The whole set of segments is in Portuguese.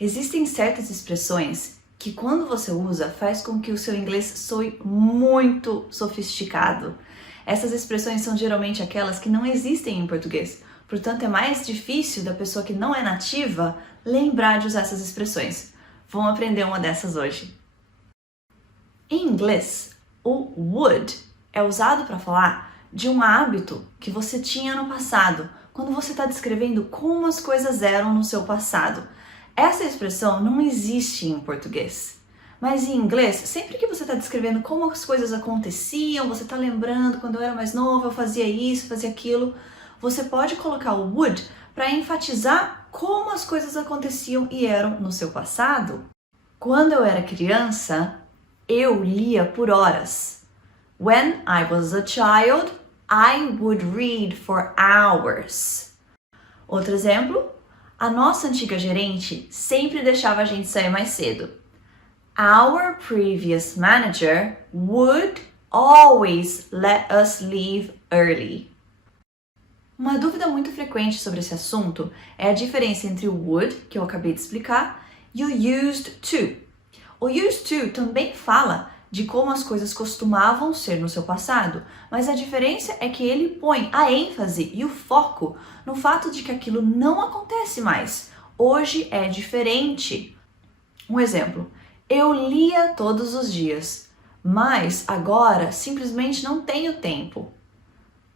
Existem certas expressões que quando você usa faz com que o seu inglês soe muito sofisticado. Essas expressões são geralmente aquelas que não existem em português, portanto é mais difícil da pessoa que não é nativa lembrar de usar essas expressões. Vamos aprender uma dessas hoje. Em inglês, o would é usado para falar de um hábito que você tinha no passado, quando você está descrevendo como as coisas eram no seu passado. Essa expressão não existe em português, mas em inglês, sempre que você está descrevendo como as coisas aconteciam, você está lembrando, quando eu era mais novo eu fazia isso, fazia aquilo, você pode colocar o would para enfatizar como as coisas aconteciam e eram no seu passado. Quando eu era criança, eu lia por horas. When I was a child, I would read for hours. Outro exemplo, a nossa antiga gerente sempre deixava a gente sair mais cedo. Our previous manager would always let us leave early. Uma dúvida muito frequente sobre esse assunto é a diferença entre o would, que eu acabei de explicar, e o used to. O used to também fala de como as coisas costumavam ser no seu passado, mas a diferença é que ele põe a ênfase e o foco no fato de que aquilo não acontece mais. Hoje é diferente. Um exemplo, eu lia todos os dias, mas agora simplesmente não tenho tempo.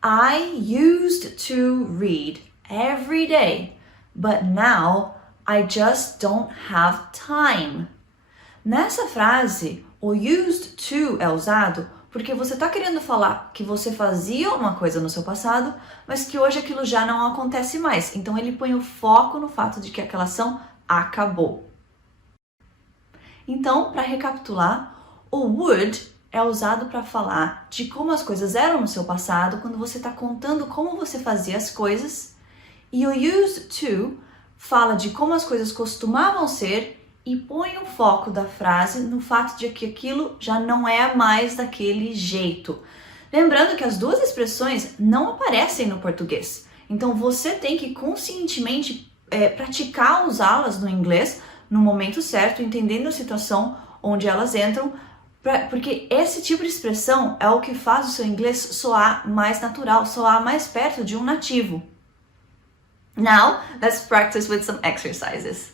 I used to read every day, but now I just don't have time. Nessa frase, o used to é usado porque você está querendo falar que você fazia uma coisa no seu passado, mas que hoje aquilo já não acontece mais. Então ele põe o foco no fato de que aquela ação acabou. Então, para recapitular, o would é usado para falar de como as coisas eram no seu passado, quando você está contando como você fazia as coisas, e o used to fala de como as coisas costumavam ser e põe o foco da frase no fato de que aquilo já não é mais daquele jeito. Lembrando que as duas expressões não aparecem no português, então você tem que conscientemente praticar usá-las no inglês no momento certo, entendendo a situação onde elas entram, porque esse tipo de expressão é o que faz o seu inglês soar mais natural, soar mais perto de um nativo. Now, let's practice with some exercises.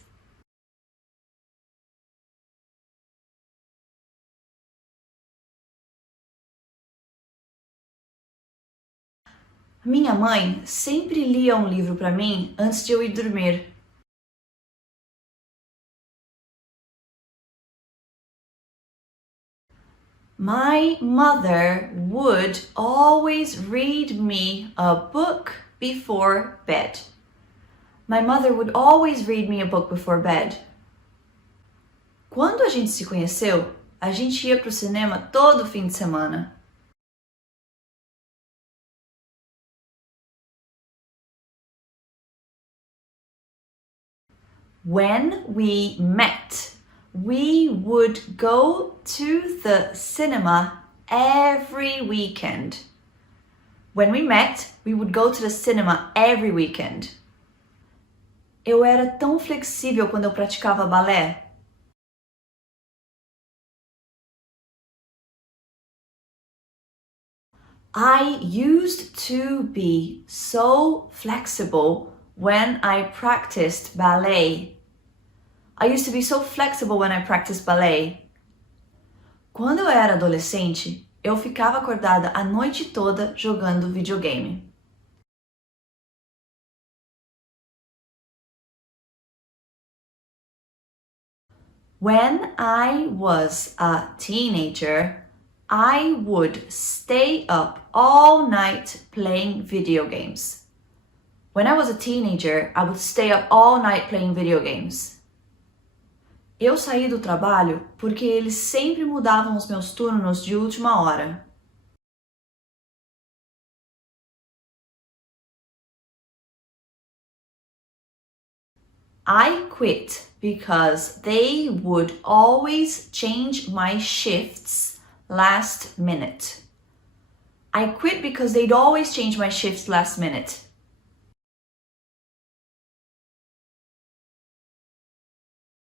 Minha mãe sempre lia um livro para mim antes de eu ir dormir. My mother would always read me a book before bed. My mother would always read me a book before bed. Quando a gente se conheceu, a gente ia para o cinema todo fim de semana. When we met, we would go to the cinema every weekend. When we met, we would go to the cinema every weekend. Eu era tão flexível quando eu praticava balé. I used to be so flexible when I practiced ballet. I used to be so flexible when I practiced ballet. Quando eu era adolescente, eu ficava acordada a noite toda jogando videogame. When I was a teenager, I would stay up all night playing video games. When I was a teenager, I would stay up all night playing video games. Eu saí do trabalho porque eles sempre mudavam os meus turnos de última hora. I quit because they would always change my shifts last minute. I quit because they'd always change my shifts last minute.